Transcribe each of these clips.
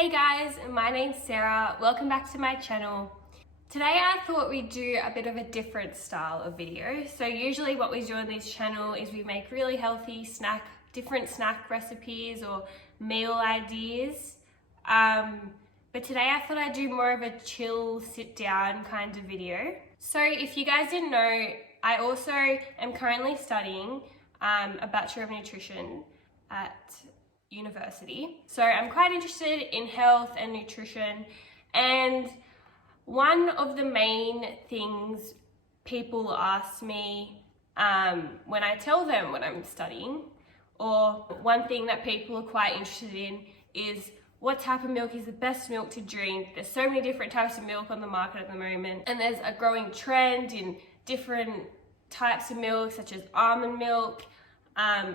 Hey guys, my name's Sarah. Welcome back to my channel. Today I thought we'd do a bit of a different style of video. So usually what we do on this channel is we make really healthy different snack recipes or meal ideas. But today I thought I'd do more of a chill, sit down kind of video. So if you guys didn't know, I also am currently studying a Bachelor of Nutrition at university. So I'm quite interested in health and nutrition, and one of the main things people ask me when I tell them what I'm studying, or one thing that people are quite interested in, is what type of milk is the best milk to drink. There's so many different types of milk on the market at the moment, and there's a growing trend in different types of milk, such as almond milk.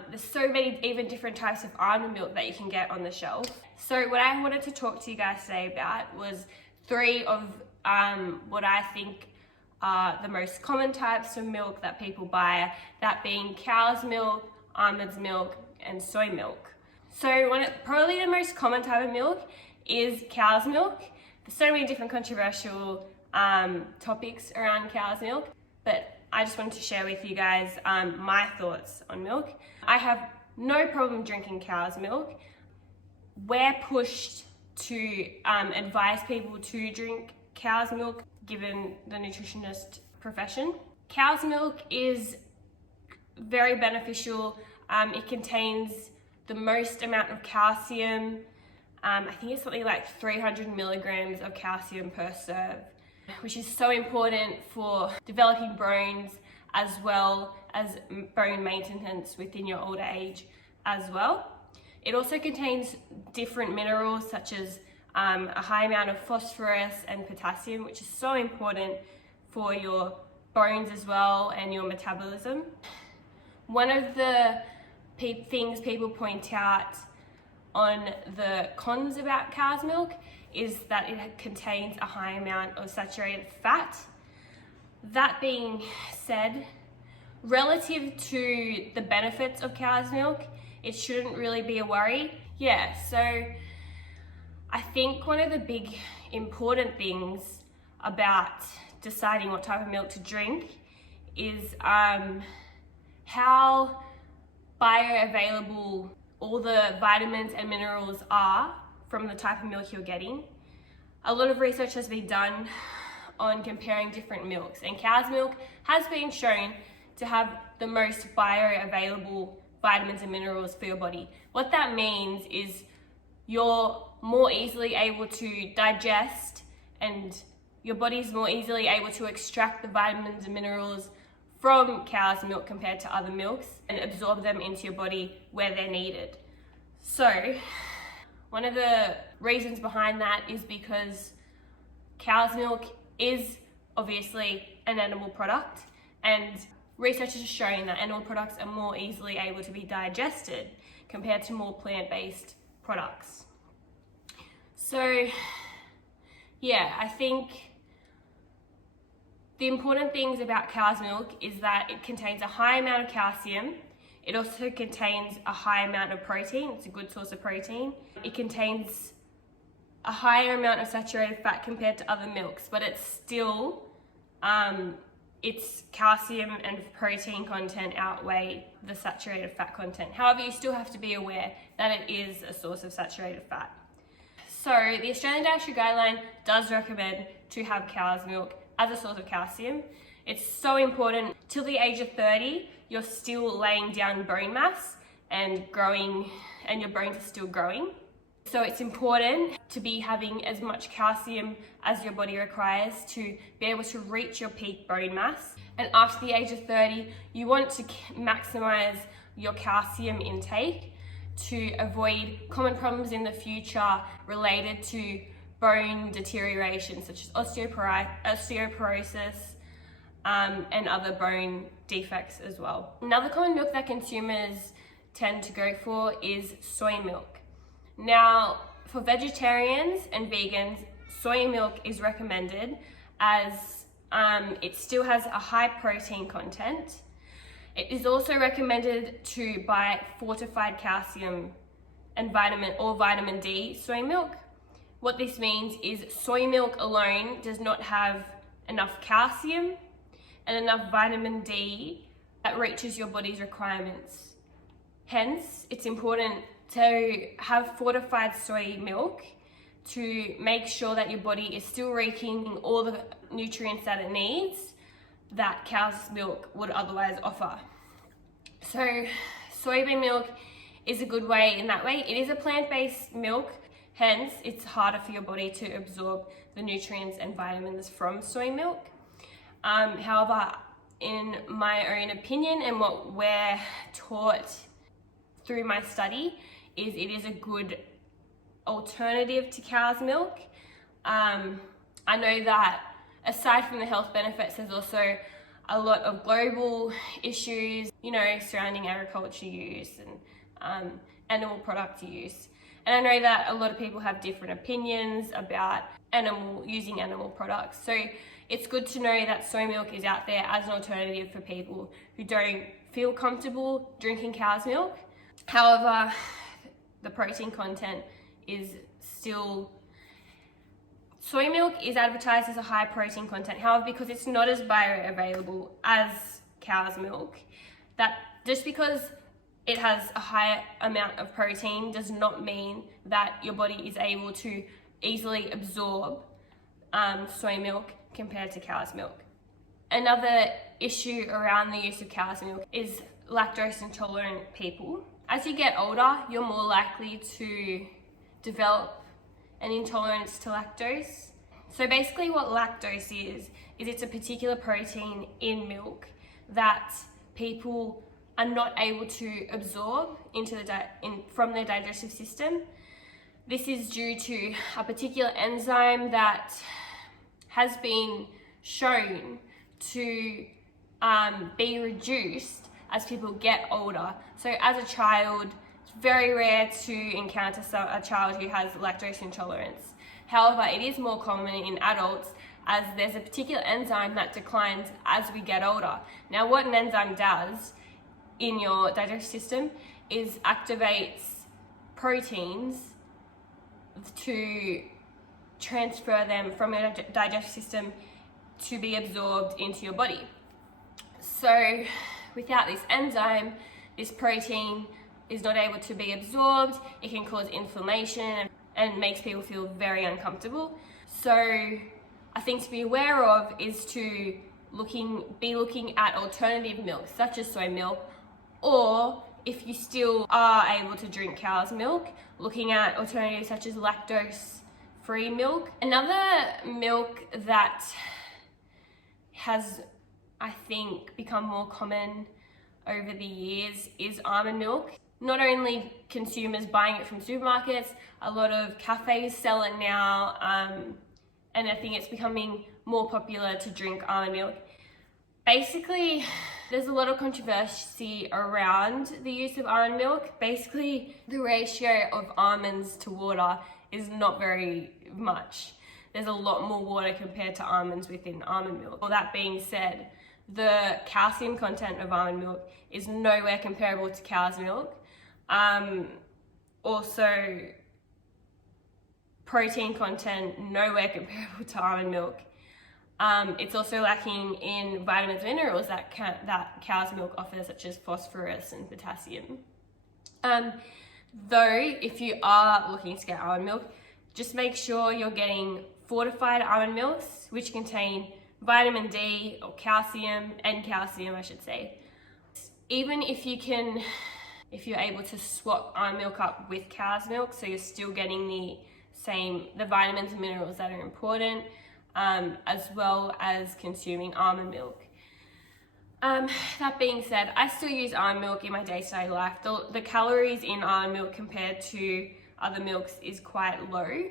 There's so many even different types of almond milk that you can get on the shelf. So what I wanted to talk to you guys today about was three of what I think are the most common types of milk that people buy, that being cow's milk, almond's milk, and soy milk. So probably the most common type of milk is cow's milk. There's so many different controversial topics around cow's milk, but I just wanted to share with you guys my thoughts on milk. I have no problem drinking cow's milk. We're pushed to advise people to drink cow's milk given the nutritionist profession. Cow's milk is very beneficial. It contains the most amount of calcium. I think it's something like 300 milligrams of calcium per serve, which is so important for developing bones as well as bone maintenance within your older age as well. It also contains different minerals such as a high amount of phosphorus and potassium, which is so important for your bones as well and your metabolism. One of the things people point out on the cons about cow's milk is that it contains a high amount of saturated fat. That being said, relative to the benefits of cow's milk, it shouldn't really be a worry. Yeah, so I think one of the big important things about deciding what type of milk to drink is how bioavailable all the vitamins and minerals are from the type of milk you're getting. A lot of research has been done on comparing different milks, and cow's milk has been shown to have the most bioavailable vitamins and minerals for your body. What that means is you're more easily able to digest, and your body's more easily able to extract the vitamins and minerals from cow's milk compared to other milks and absorb them into your body where they're needed. So one of the reasons behind that is because cow's milk is obviously an animal product, and researchers are showing that animal products are more easily able to be digested compared to more plant-based products. So yeah, I think the important things about cow's milk is that it contains a high amount of calcium. It also contains a high amount of protein. It's a good source of protein. It contains a higher amount of saturated fat compared to other milks, but it's still, its calcium and protein content outweigh the saturated fat content. However, you still have to be aware that it is a source of saturated fat. So the Australian Dietary Guideline does recommend to have cow's milk as a source of calcium. It's so important. Till the age of 30, you're still laying down bone mass and growing, and your bones are still growing. So it's important to be having as much calcium as your body requires to be able to reach your peak bone mass. And after the age of 30, you want to maximize your calcium intake to avoid common problems in the future related to bone deterioration, such as osteoporosis and other bone defects as well. Another common milk that consumers tend to go for is soy milk. Now, for vegetarians and vegans, soy milk is recommended as it still has a high protein content. It is also recommended to buy fortified calcium and vitamin D soy milk, What this means is soy milk alone does not have enough calcium and enough vitamin D that reaches your body's requirements. Hence, it's important to have fortified soy milk to make sure that your body is still reaching all the nutrients that it needs that cow's milk would otherwise offer. So soybean milk is a good way in that way. It is a plant-based milk, hence it's harder for your body to absorb the nutrients and vitamins from soy milk. However, in my own opinion and what we're taught through my study, is it is a good alternative to cow's milk. I know that aside from the health benefits, there's also a lot of global issues, surrounding agriculture use and animal product use. And I know that a lot of people have different opinions about using animal products. So it's good to know that soy milk is out there as an alternative for people who don't feel comfortable drinking cow's milk. However, the protein content is still, soy milk is advertised as a high protein content. However, because it's not as bioavailable as cow's milk, that just because it has a high amount of protein does not mean that your body is able to easily absorb soy milk compared to cow's milk. Another issue around the use of cow's milk is lactose intolerant people. As you get older, you're more likely to develop an intolerance to lactose. So basically what lactose is it's a particular protein in milk that people are not able to absorb from their digestive system. This is due to a particular enzyme that has been shown to be reduced as people get older. So as a child, it's very rare to encounter a child who has lactose intolerance. However, it is more common in adults as there's a particular enzyme that declines as we get older. Now, what an enzyme does in your digestive system is activates proteins to transfer them from your digestive system to be absorbed into your body. So without this enzyme, this protein is not able to be absorbed. It can cause inflammation and makes people feel very uncomfortable. So a thing to be aware of is to be looking at alternative milks such as soy milk, or if you still are able to drink cow's milk, looking at alternatives such as lactose-free milk. Another milk that has, I think, become more common over the years is almond milk. Not only consumers buying it from supermarkets, a lot of cafes sell it now, and I think it's becoming more popular to drink almond milk. Basically, there's a lot of controversy around the use of almond milk. Basically, the ratio of almonds to water is not very much. There's a lot more water compared to almonds within almond milk. Well, that being said, the calcium content of almond milk is nowhere comparable to cow's milk. Also, protein content nowhere comparable to almond milk. It's also lacking in vitamins and minerals that cow's milk offers, such as phosphorus and potassium. Though, if you are looking to get almond milk, just make sure you're getting fortified almond milks, which contain vitamin D or calcium, I should say. Even if you're able to swap almond milk up with cow's milk, so you're still getting the vitamins and minerals that are important, as well as consuming almond milk. That being said, I still use almond milk in my day-to-day life. The calories in almond milk compared to other milks is quite low.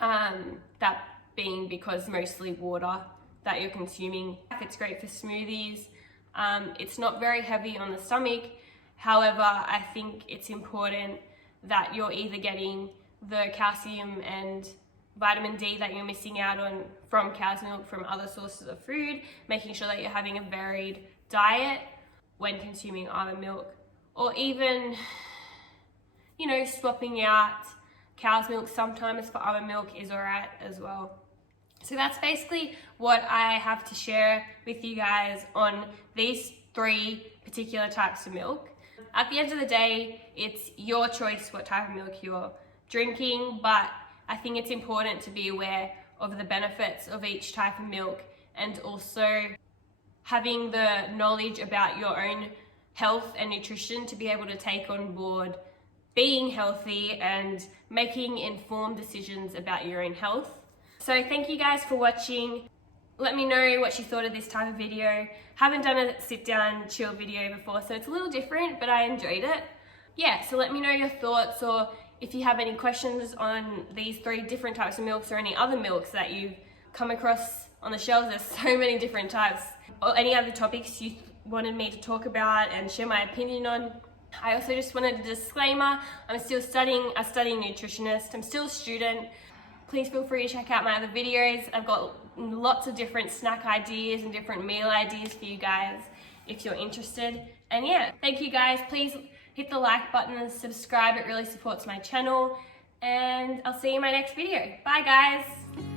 That being because mostly water that you're consuming. It's great for smoothies. It's not very heavy on the stomach. However, I think it's important that you're either getting the calcium and vitamin D that you're missing out on from cow's milk from other sources of food, making sure that you're having a varied diet when consuming almond milk, or even, swapping out cow's milk, sometimes for almond milk is alright as well. So that's basically what I have to share with you guys on these 3 particular types of milk. At the end of the day, it's your choice what type of milk you're drinking, but I think it's important to be aware of the benefits of each type of milk, and also having the knowledge about your own health and nutrition to be able to take on board being healthy and making informed decisions about your own health. So thank you guys for watching. Let me know what you thought of this type of video. Haven't done a sit down chill video before, so it's a little different, but I enjoyed it. Yeah, so let me know your thoughts, or if you have any questions on these 3 different types of milks, or any other milks that you've come across on the shelves. There's so many different types, or any other topics you wanted me to talk about and share my opinion on. I also just wanted a disclaimer, I'm still studying, a studying nutritionist, I'm still a student. Please feel free to check out my other videos. I've got lots of different snack ideas and different meal ideas for you guys if you're interested. And yeah, thank you guys. Please hit the like button and subscribe, it really supports my channel. And I'll see you in my next video. Bye guys.